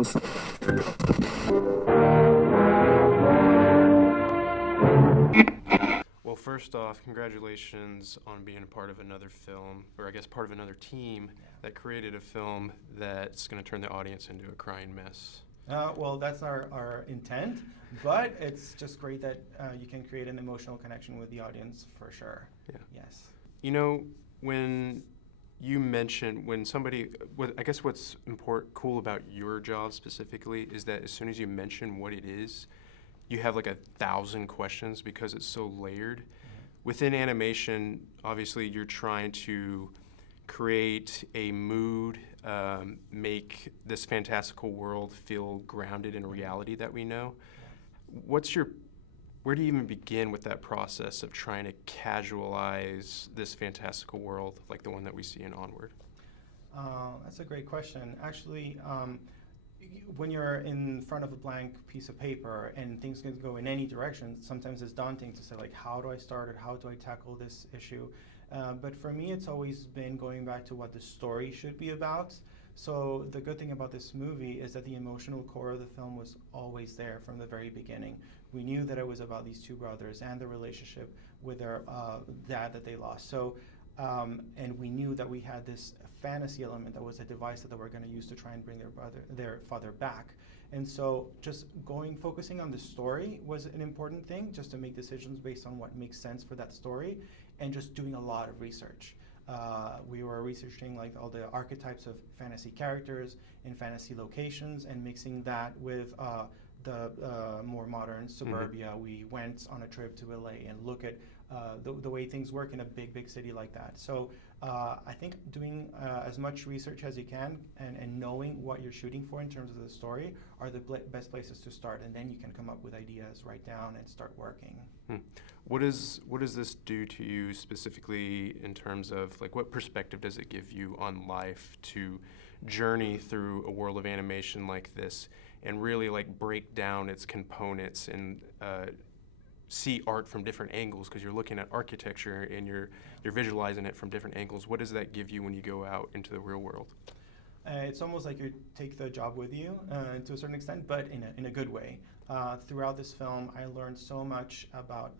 was. Well, first off, congratulations on being a part of another film, or I guess part of another team that created a film that's going to turn the audience into a crying mess. Well, that's our intent, but it's just great that you can create an emotional connection with the audience for sure. Yeah. Yes. You know, when you mention I guess what's cool about your job specifically is that as soon as you mention what it is, you have like 1,000 questions because it's so layered. Mm-hmm. Within animation, obviously you're trying to create a mood, make this fantastical world feel grounded in reality that we know. Yeah. Where do you even begin with that process of trying to casualize this fantastical world like the one that we see in Onward? That's a great question. Actually, when you're in front of a blank piece of paper and things can go in any direction, sometimes it's daunting to say, like, how do I start it? How do I tackle this issue? But for me, it's always been going back to what the story should be about. So the good thing about this movie is that the emotional core of the film was always there from the very beginning. We knew that it was about these two brothers and the relationship with their dad that they lost. So, and we knew that we had this fantasy element that was a device that they were going to use to try and bring their father back. And so just focusing on the story was an important thing, just to make decisions based on what makes sense for that story, and just doing a lot of research. We were researching like all the archetypes of fantasy characters in fantasy locations and mixing that with the more modern suburbia. Mm-hmm. We went on a trip to LA and look at the way things work in a big city like that. So I think doing as much research as you can and knowing what you're shooting for in terms of the story are the best places to start, and then you can come up with ideas, write down, and start working. What does this do to you specifically in terms of, like, what perspective does it give you on life to journey through a world of animation like this and really like break down its components and see art from different angles, because you're looking at architecture and you're visualizing it from different angles? What does that give you when you go out into the real world? It's almost like you take the job with you to a certain extent, but in a good way. Throughout this film, I learned so much about,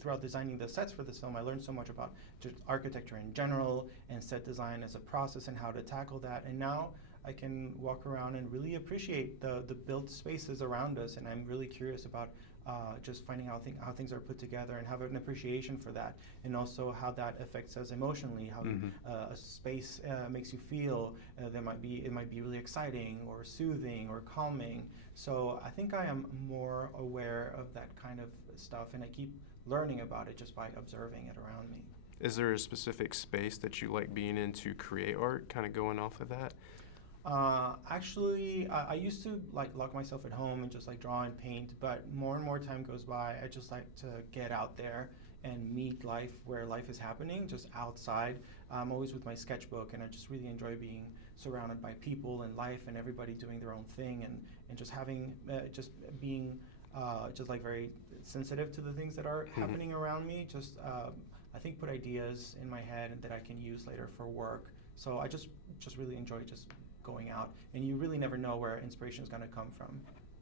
throughout designing the sets for this film, I learned so much about just architecture in general and set design as a process and how to tackle that. And now I can walk around and really appreciate the built spaces around us, and I'm really curious about just finding out how things are put together and have an appreciation for that, and also how that affects us emotionally, how a space makes you feel. It might be really exciting or soothing or calming. So I think I am more aware of that kind of stuff, and I keep learning about it just by observing it around me. Is there a specific space that you like being in to create art, kind of going off of that? Actually, I used to like lock myself at home and just like draw and paint, but more and more time goes by, I just like to get out there and meet life where life is happening, just outside. I'm always with my sketchbook, and I just really enjoy being surrounded by people and life and everybody doing their own thing, and just having, just being just like very sensitive to the things that are happening around me. Just, I think, put ideas in my head that I can use later for work. So I just really enjoy just going out, and you really never know where inspiration is going to come from.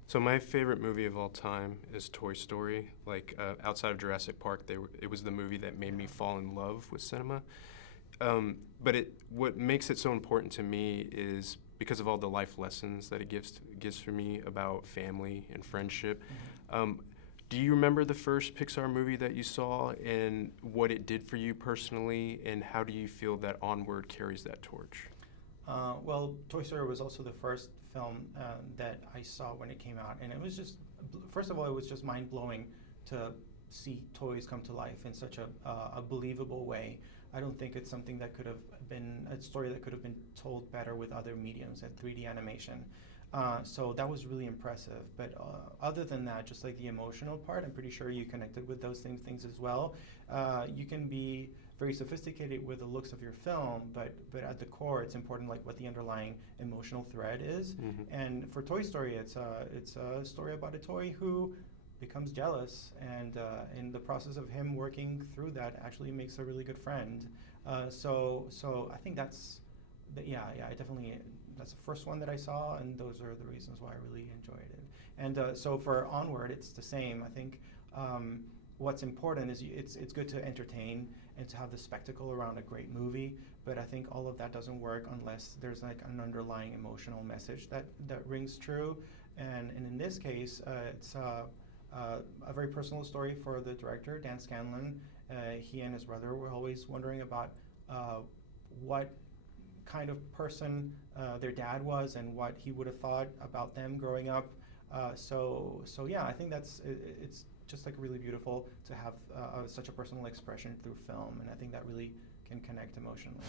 So my favorite movie of all time is Toy Story. Like outside of Jurassic Park, it was the movie that made me fall in love with cinema. But what makes it so important to me is because of all the life lessons that it gives for me about family and friendship. Do you remember the first Pixar movie that you saw and what it did for you personally, and how do you feel that Onward carries that torch? Well, Toy Story was also the first film that I saw when it came out, and it was just, first of all, it was just mind-blowing to see toys come to life in such a believable way. I don't think it's something that could have been, a story that could have been told better with other mediums and 3D animation. So that was really impressive. But other than that, just like the emotional part, I'm pretty sure you connected with those things as well. You can be very sophisticated with the looks of your film, but at the core, it's important like what the underlying emotional thread is. And for Toy Story, it's a story about a toy who becomes jealous, and in the process of him working through that, actually makes a really good friend. So I think I definitely That's the first one that I saw, and those are the reasons why I really enjoyed it. And so for Onward, it's the same. I think what's important is it's good to entertain and to have the spectacle around a great movie, but I think all of that doesn't work unless there's like an underlying emotional message that rings true. And in this case, it's a very personal story for the director, Dan Scanlon. He and his brother were always wondering about what kind of person their dad was and what he would have thought about them growing up. So yeah, I think it's just like really beautiful to have such a personal expression through film, and I think that really can connect emotionally.